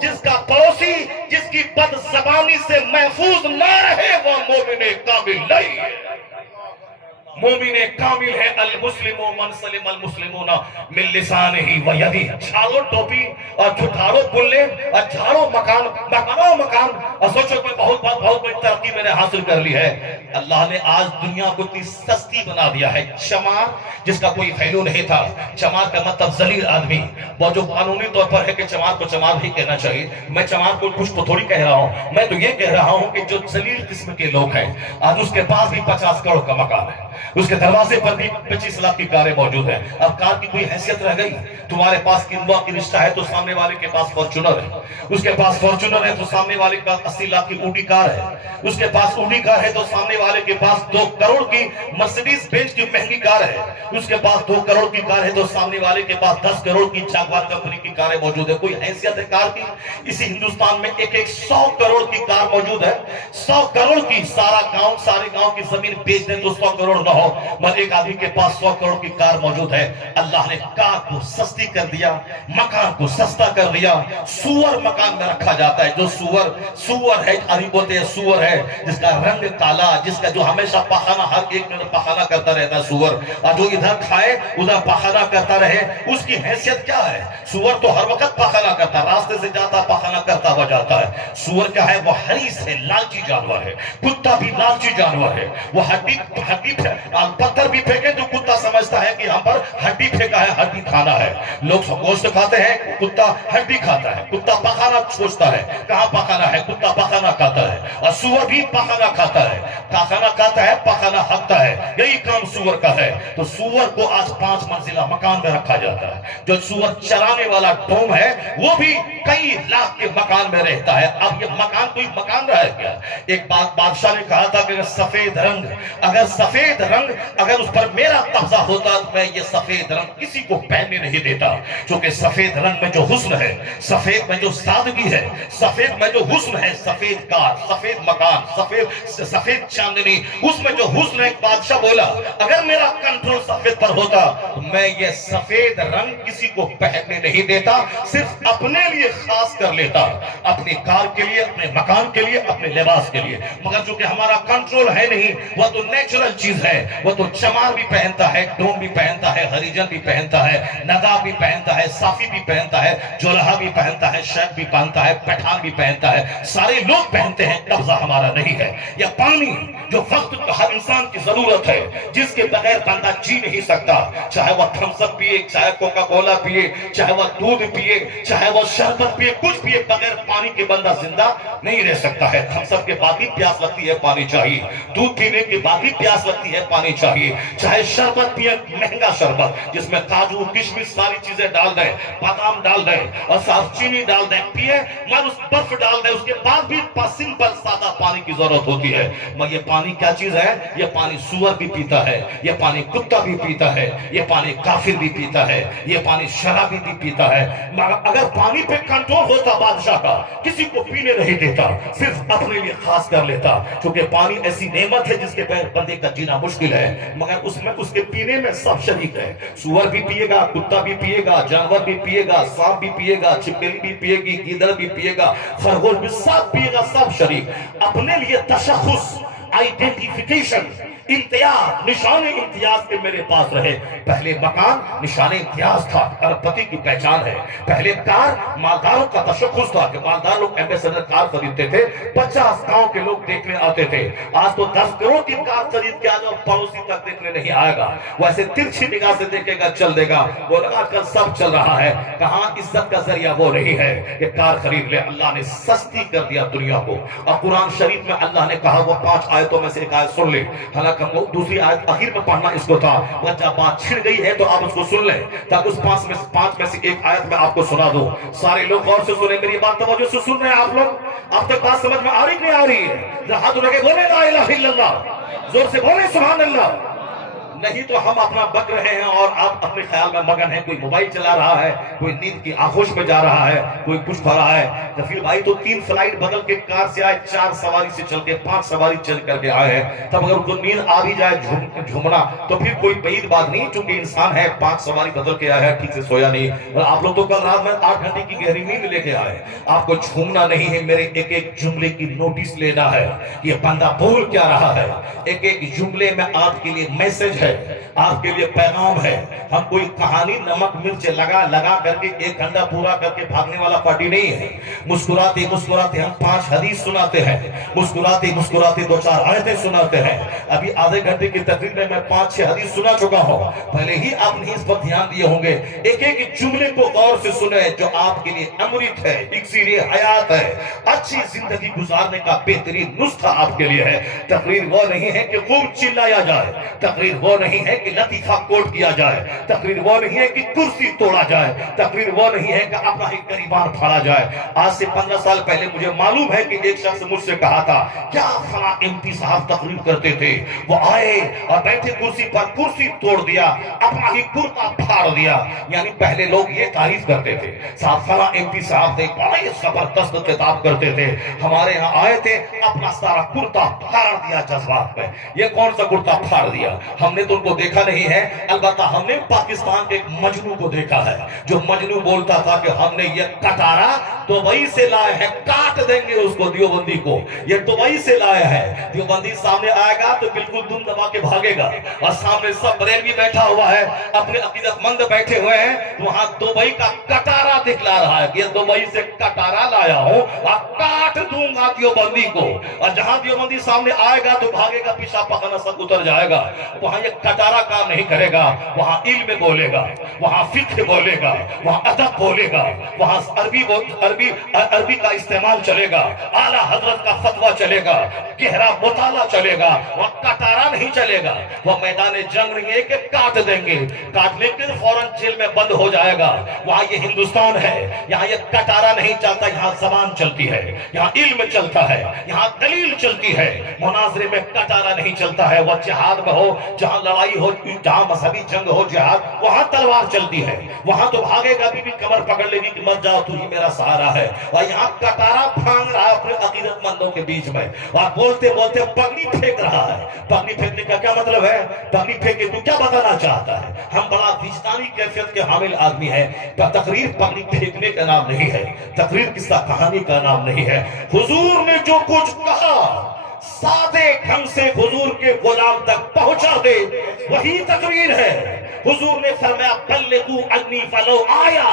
جس کا پڑوسی جس کی بد زبانی سے محفوظ نہ رہے وہ مومن کامل نہیں ہے۔ مومن کامل ہے المسلم من سلم المسلمون من لسانہ و یدہ. چھاڑو ٹوپی اور چھٹارو بلے اور جھاڑو مکان اور سوچو کہ بہت بڑی ترقی میں نے حاصل کر لی ہے. اللہ نے آج دنیا کو اتنی سستی بنا دیا ہے. چمار جس کا کوئی ویلیو نہیں تھا، چمار کا مطلب ذلیل آدمی، وہ جو قانونی طور پر ہے کہ چمار کو چمار ہی کہنا چاہیے. میں چمار کو کچھ تو تھوڑی کہہ رہا ہوں، میں تو یہ کہہ رہا ہوں کہ جو ذلیل قسم کے لوگ ہیں آج اس کے پاس بھی 50 کروڑ کا مکان ہے، اس کے دروازے پر بھی 25 لاکھ کی کاریں موجود ہیں. اب کار کی کوئی حیثیت رہ گئی؟ تمہارے پاس کنوا کی رشتہ ہے تو سامنے والے کے پاس فارچونر ہے، اس کے پاس فارچونر ہے تو سامنے والے کے پاس 80 لاکھ کی اوڈی کار ہے، اس کے پاس اوڈی کار ہے تو سامنے والے کے پاس 2 کروڑ کی مرسیڈیز بینز کی مہنگی کار ہے، اس کے پاس 2 کروڑ کی کار ہے تو سامنے والے کے پاس 10 کروڑ کی جاگوار کمپنی کی کاریں موجود ہے. کوئی حیثیت ہے کار کی؟ اسی ہندوستان میں ایک 100 کروڑ کی کار موجود ہے. 100 کروڑ کی سارے گاؤں کی زمین بیچ دیں تو 100 کروڑ نہ ہو، مگر ایک آدمی کے پاس 100 کروڑ کی کار موجود ہے. اللہ نے کار کو سستی کر دیا، مکان کو سستا کر دیا. سور مکان میں رکھا جاتا ہے. جو سور ہے، عربی بولتے ہیں سور ہے، جس کا رنگ کالا، جس کا جو ہمیشہ پخانہ ہر ایک منٹ پخانہ کرتا رہتا ہے سور، اور جو ادھر کھائے ادھر پخانہ کرتا رہے. اس کی حیثیت کیا ہے؟ سور تو ہر وقت پخانہ کرتا، راستے سے جاتا پخانہ کرتا ہوا جاتا ہے. سور کیا ہے؟ وہ حریص ہے، لالچی جانور ہے. کتا بھی لالچی جانور ہے. وہ ہڈی پتھر بھی پھینکے تو کتا سمجھتا ہے کہ ہم پر ہڈی پھینکا ہے، ہڈی کھانا ہے. لوگ گوشت کھاتے ہیں، کتا ہڈی کھاتا ہے. کتا پخانہ سوچتا ہے کہاں پخانہ ہے، کتا پخانہ کھاتا ہے. اور سور بھی پخانہ کھاتا ہے، پخانہ کھاتا ہے، پخانہ ہکتا ہے. یہی کام سور کا ہے. تو سور کو آج 5 منزلہ مکان میں رکھا جاتا ہے. جو سور چرانے والا ڈوم ہے وہ بھی کئی لاکھ کے مکان میں رہتا ہے. اب یہ مکان کوئی مکان رہا ہے کیا؟ ایک بادشاہ نے کہا تھا کہ سفید رنگ اگر اس پر میرا قبضہ ہوتا تو میں یہ سفید رنگ کسی کو پہننے نہیں دیتا. چونکہ سفید رنگ میں جو حسن ہے، سفید میں جو سادگی ہے، سفید میں جو حسن ہے، سفید کار، سفید مکان، سفید چاندنی، اس میں جو حسن ہے. ایک بادشاہ بولا اگر میرا کنٹرول سفید پر ہوتا تو میں یہ سفید رنگ کسی کو پہننے نہیں دیتا، صرف اپنے لیے خاص کر لیتا، اپنی کار کے لیے، اپنے مکان کے لیے، اپنے لباس کے لیے. مگر چونکہ ہمارا کنٹرول ہے نہیں، وہ تو نیچرل چیز ہے. وہ تو چمار بھی پہنتا ہے، ڈوم بھی پہنتا ہے، ہریجن بھی پہنتا ہے، نگاب بھی پہنتا ہے، صافی بھی پہنتا ہے، جولہا بھی پہنتا ہے، شیخ بھی پہنتا ہے، پٹھان بھی پہنتا ہے. سارے لوگ پہنتے ہیں، قبضہ ہمارا نہیں ہے. یا پانی جو وقت ہر انسان کی ضرورت ہے، جس کے بغیر بندہ جی نہیں سکتا. چاہے وہ تھمس اپ پیے، چاہے کوکا کولا پیے، چاہے وہ دودھ پیے، چاہے وہ شربت پیے، کچھ پیے، بغیر پانی کے بندہ زندہ نہیں رہ سکتا ہے. تھمس اپ کے بعد بھی پیاس لگتی ہے، پانی چاہیے. دودھ پینے کے بعد بھی پیاس لگتی ہے، پانی چاہیے. چاہے شربت پیے، مہنگا شربت جس میں کاجو کشمش ساری چیزیں ڈال دیں، بادام ڈال دیں اور صاف چینی ڈال دیں، پیے، مگر اس برف ڈال دیں، اس کے بعد بھی سمپل سادہ پانی کی ضرورت ہوتی ہے. مگر یہ پانی کیا چیز ہے؟ یہ پانی سور بھی پیتا ہے، یہ پانی کتا بھی پیتا ہے، یہ پانی کافر بھی پیتا ہے، یہ پانی شرابی بھی پیتا ہے. مگر اگر پانی پہ کنٹرول ہوتا بادشاہ کا، کسی کو پینے نہیں دیتا، صرف اپنے لیے خاص کر لیتا. کیونکہ پانی ایسی نعمت ہے جس کے بغیر بندے کا جینا مشکل ہے، مگر اس کے پینے میں سب شریک ہے. سور بھی پیے گا، کتا بھی پیے گا، جانور بھی پیے گا، سانپ بھی پیے گا، چھپکلی بھی پیے گی، گیدڑ بھی پیے گا، خرگوش بھی، سب پیے گا، سب شریک. اپنے لیے تشخص، آئیڈینٹیفیکیشن، امتیاز، نشان امتیاز کے میرے پاس رہے. پہلے مکان نشان امتیاز تھا، اربپتی کی پہچان ہے. پہلے کار مالداروں کا تشخص تھا کہ مالدار لوگ ایمبیسڈر کار خریدتے تھے، 50 گاؤں کے لوگ دیکھنے آتے تھے. آج تو 10 کروڑ کی کار خرید کے آج اور پڑوسی تک دیکھنے نہیں آئے گا. وہ ایسے ترچھی نگاہ سے دیکھے گا، چل دے گا. وہ آج کل سب چل رہا ہے. کہاں عزت کا ذریعہ وہ نہیں ہے کہ کار خرید لے. اللہ نے سستی کر دیا دنیا کو. اور قرآن شریف میں اللہ نے کہا، وہ 5 آیتوں میں سے ایک آیت سن لے، حالانکہ دوسری آیت اخیر میں پڑھنا اس کو تھا، جب بات چھڑ گئی ہے تو آپ اس کو سن لیں، تاکہ اس 5 میں سے ایک آیت میں آپ کو سنا دوں. سارے لوگ غور سے سنیں، میری بات توجہ سے سن رہے ہیں آپ لوگ؟ آپ تک بات سمجھ میں آ رہی نہیں آ رہی ہے؟ ہاتھ اٹھا کے بولے لا الہ الا اللہ، زور سے بولے سبحان اللہ. نہیں تو ہم اپنا بک رہے ہیں اور آپ اپنے خیال میں مگن ہیں. کوئی موبائل چلا رہا ہے, کوئی نیند کی آغوش میں جا رہا ہے, کوئی کچھ کر رہا ہے. کفیل بھائی تو 3 فلائٹ بدل کے کار سے آئے, 4 سواری سے چل کے 5 سواری چل کر کے آئے ہیں. تب اگر ان کو نیند آ بھی جائے جھومنا تو پھر کوئی بعید بات نہیں, چونکہ انسان ہے, 5 سواری بدل کے آیا ہے, ٹھیک سے سویا نہیں. اور آپ لوگ تو کل رات میں 8 گھنٹے کی گہری نیند لے کے آئے. آپ کو جھومنا نہیں ہے, میرے ایک ایک جملے کی نوٹس لینا ہے. یہ بندہ بول کیا رہا ہے, ایک ایک جملے میں آپ کے لیے میسج ہے, آپ کے لیے پیغام ہے. ہم کوئی کہانی نمک مرچ لگا کر کے 1 گھنٹہ پورا کر کے بھاگنے والا پارٹی نہیں ہے. مسکراتے مسکراتے ہم 5 حدیث سناتے ہیں, مسکراتے مسکراتے 2-4 آیتیں سناتے ہیں. ابھی آدھے گھنٹے کی تقریر میں 5-6 حدیث سنا چکا ہوں. پہلے ہی آپ نے اس پر دھیان دیے ہوں گے. ایک ایک جملے کو غور سے سنیں جو آپ کے لیے امرت ہے, اکسیر حیات ہے, اچھی زندگی گزارنے کا بہترین نسخہ آپ کے لیے ہے. تقریر وہ نہیں ہے کہ خوب چلایا جائے, تقریر وہ نہیں ہے کہ لطیفہ کوٹ کیا جائے, تقریر وہ نہیں ہے کہ کرسی توڑا جائے, تقریر وہ نہیں ہے کہ اپنا ہی گریبان پھاڑا جائے. آج سے 15 سال پہلے مجھے معلوم ہے کہ ایک شخص مجھ سے کہا تھا کیا فلاں MP صاحب تقریر کرتے تھے, وہ آئے اور بیٹھے کرسی پر کرسی توڑ دیا, اپنا ہی کرتا پھاڑ دیا. یعنی پہلے لوگ یہ تعریف کرتے تھے صاحب فلاں MP صاحب تھے, بڑے زبردست خطاب کرتے تھے, ہمارے ہاں آئے تھے اپنا سارا کرتا پھاڑ دیا جذبات میں. یہ کون سا کرتا پھاڑ دیا؟ ہم نے تو ان کو دیکھا نہیں ہے, البتہ ہم نے پاکستان کے ایک مجنو کو دیکھا ہے جو مجنو بولتا تھا کہ ہم نے یہ کٹارا دبئی سے لائے ہیں, کاٹ دیں گے اس کو دیوبندی کو, یہ دبئی سے لائے ہیں. دیوبندی سامنے آئے گا تو بالکل دم دبا کے بھاگے گا, اور سامنے سب بریلوی بیٹھا ہوا ہے, اپنے عقیدت مند بیٹھے ہوئے ہیں, وہاں دبئی کا کٹارا دکھلا رہا ہے کہ یہ دبئی سے کٹارا لایا ہوں اور کاٹ دوں گا دیوبندی کو. اور جہاں دیوبندی سامنے آئے گا تو بھاگے گا, پیشاب پخانا سب اتر جائے گا. وہاں یہ کٹارا کام نہیں کرے گا, وہاں علم بولے گا, وہاں فقہ بولے گا, وہاں ادب بولے گا, وہاں عربی کا استعمال چلے گا, اعلیٰ حضرت کا فتویٰ چلے گا, گہرا مطالعہ چلے گا. وہاں کٹارا نہیں چلے گا. وہ میدان جنگ نہیں ہے کہ کاٹ دیں گے, کاٹنے کے فوراً جیل میں بند ہو جائے گا. وہاں یہ ہندوستان ہے, یہاں یہ کٹارا نہیں چلتا, یہاں زبان چلتی ہے, یہاں علم چلتا ہے, یہاں دلیل چلتی ہے. مناظرے میں کٹارا نہیں چلتا ہے. وہ جہاد میں ہو, جہاں لڑائی ہو, جہاں مذہبی جنگ ہو, جہاد, وہاں تلوار چلتی ہے. وہاں تو بھاگے گا بھی کمر پکڑ لے گی کہ مر جاؤ تو ہی میرا سہارا ہے. اور یہاں کٹارا پھانگ رہا ہے اپنے عقیدت مندوں کے بیچ میں, اور بولتے بولتے پگڑی پھینک رہا ہے. پگڑی پھینکنے کا کیا مطلب ہے؟ پگڑی پھینکے تو کیا بتانا چاہتا ہے؟ ہم بڑا وجدانی کیفیت کے حامل آدمی ہیں. تقریر پگڑی پھینکنے کا نام نہیں ہے, تقریر قصہ کہانی کا نام نہیں ہے. حضور نے جو کچھ کہا سادے ڈھنگ سے حضور کے غلام تک پہنچا دے, وہی تقریر ہے. حضور نے فرمایا بلغوا عنی فلو آیا,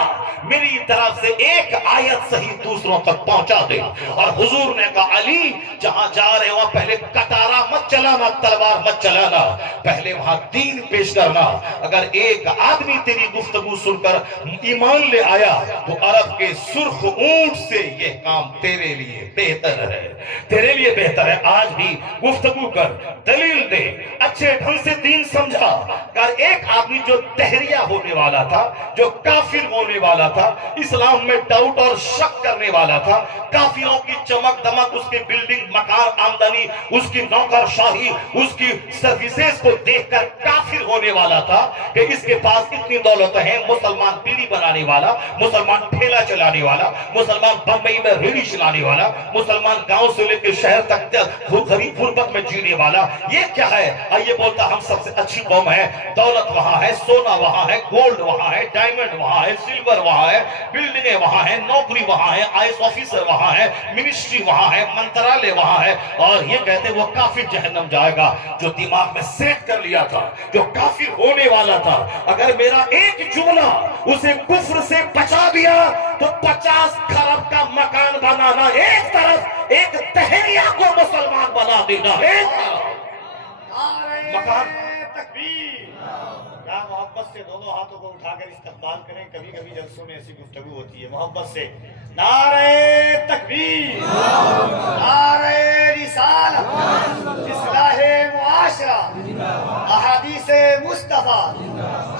میری طرف سے ایک آیت صحیح دوسروں تک پہنچا دے. اور حضور نے کہا علی جہاں جا رہے ہو پہلے کٹارا مت چلانا, تلوار مت چلانا, پہلے وہاں دین پیش کرنا. اگر ایک آدمی تیری گفتگو سن کر ایمان لے آیا تو عرب کے سرخ اونٹ سے یہ کام تیرے لیے بہتر ہے, تیرے لیے بہتر ہے. آج بھی گفتگو کر, دلیل دے, اچھے ڈھنگ سے دین سمجھا کر. ایک آدمی جو دہریہ ہونے والا تھا, جو کافر ہونے والا تھا, اسلام میں ڈاؤٹ اور شک کرنے والا تھا, کافروں کی چمک دمک, اس کے بلڈنگ مکان آمدنی, اس کی نوکر شاہی, اس کی سروسز کو دیکھ کر کافر ہونے والا تھا کہ اس کے پاس اتنی دولت ہے. مسلمان بیڑی بنانے والا, مسلمان ٹھیلا چلانے والا, مسلمان بمبئی میں ریڑھی چلانے والا, مسلمان گاؤں سے لے کے شہر تک غریب غربت میں جینے والا, یہ کیا ہے؟ یہ بولتا ہم سب سے اچھی قوم ہے, دولت وہاں ہے, سونا وہاں ہے, گولڈ وہاں ہے, ڈائمنڈ وہاں ہے, سلور وہاں ہے, بلڈنگیں وہاں ہیں, نوکری وہاں ہے, آئیس آفیسر وہاں ہے, منسٹری وہاں ہے, منترالے وہاں ہے. اور یہ کہتے وہ کافر جہنم جائے گا. جو دماغ میں سیٹ کر لیا تھا, جو کافر ہونے والا تھا, اگر میرا ایک جملہ اسے کفر سے بچا دیا تو 50 کھرب کا مکان بنانا ایک طرف, ایک تہریہ کو مسلمان بنا دینا ایک طرف. مکان تکبیر. کیا محبت سے دونوں ہاتھوں کو اٹھا کر استقبال کریں. کبھی کبھی جلسوں میں ایسی گفتگو ہوتی ہے محبت سے. نعرہ تکبیر, نعرہ رسالت, اصلاح معاشرہ, احادیث مصطفیٰ,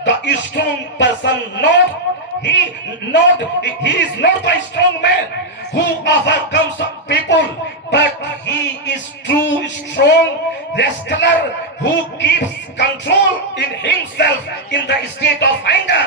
The strong person he is not a strong man who overcomes people, but he is true strong wrestler who keeps control in himself in the state of anger।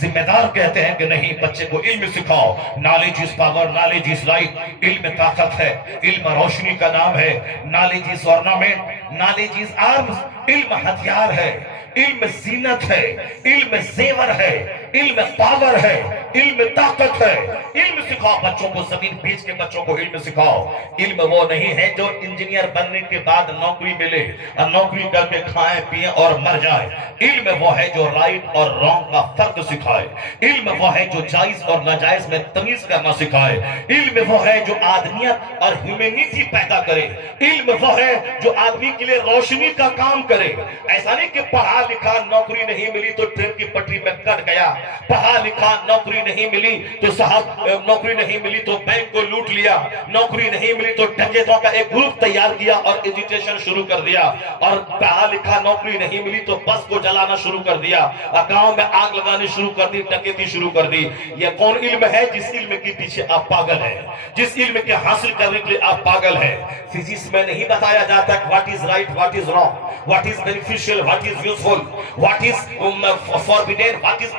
ذمہ دار کہتے ہیں کہ نہیں، بچے کو علم سکھاؤ. Knowledge is power, knowledge is light. علم طاقت ہے، علم روشنی کا نام ہے. Knowledge is ornament، knowledge is arms. علم ہتھیار ہے، علم زینت ہے، علم زیور ہے، علم پاور ہے، علم طاقت ہے. علم سکھاؤ بچوں کو، زمین بیچ کے بچوں کو علم سکھاؤ. علم وہ نہیں ہے جو انجینئر بننے کے بعد نوکری ملے اور نوکری کر کے کھائیں پیئیں اور مر جائے. علم وہ ہے جو رائٹ اور رانگ کا فرق سکھائے. علم وہ ہے جو جائز اور ناجائز میں تمیز کرنا سکھائے. علم وہ ہے جو آدمیت اور ہیومینٹی پیدا کرے. علم وہ ہے جو آدمی کے لیے روشنی کا کام کرے. ایسا نہیں کہ پڑھا لکھا نوکری نہیں ملی تو ٹرین کی پٹری میں کٹ گیا، پڑھا لکھا نوکری نہیں ملی تو صاحب نوکری نہیں ملی تو بینک کو لوٹ لیا، نوکری نہیں ملی تو ڈکیتوں کا ایک گروپ تیار کیا اور ایجیٹیشن شروع کر دیا، اور پڑھا لکھا نوکری نہیں ملی تو بس کو جلانا شروع کر دیا، گاؤں میں آگ لگانی شروع کر دی، ڈکیتی شروع کر دی. یہ کون علم ہے؟ جس علم کے پیچھے آپ پاگل ہیں، جس علم کے حاصل کرنے کے لیے آپ پاگل ہیں. فزکس میں نہیں بتایا جاتا کہ what is right, what is wrong, what is beneficial, what is useful, what is forbidden, what is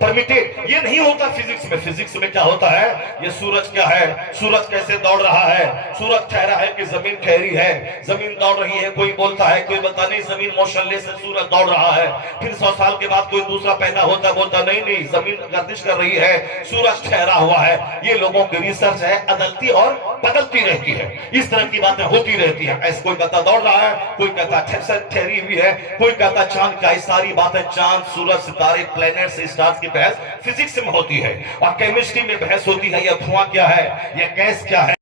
permitted. یہ نہیں ہوتا فزکس میں. فزکس میں کیا ہوتا ہے؟ یہ سورج کیا ہے، سورج کیسے دوڑ رہا ہے، سورج ٹھہرا ہے کہ زمین ٹھہری ہے، زمین دوڑ رہی ہے. کوئی بولتا ہے، کوئی بولتا نہیں زمین موشن لیس ہے، سورج دوڑ رہا ہے. پھر 100 سال کے بعد کوئی دوسرا پیدا ہوتا ہے، بولتا نہیں زمین گردش کر رہی ہے، سورج ٹھہرا ہوا ہے. یہ لوگوں کی ریسرچ ہے، عدلتی اور بدلتی رہتی ہے. اس طرح کی باتیں ہوتی رہتی ہیں. ایسے کوئی کہتا دوڑ رہا ہے، کوئی کہتا ٹھہری ہوئی ہے، کوئی کہتا چاند کا. ساری باتیں چاند، سورج، ستارے، پلینٹس، اسٹارز کی بحث فزکس میں ہوتی ہے. اور کیمسٹری میں بحث ہوتی ہے، یہ دھواں کیا ہے، یہ گیس کیا ہے.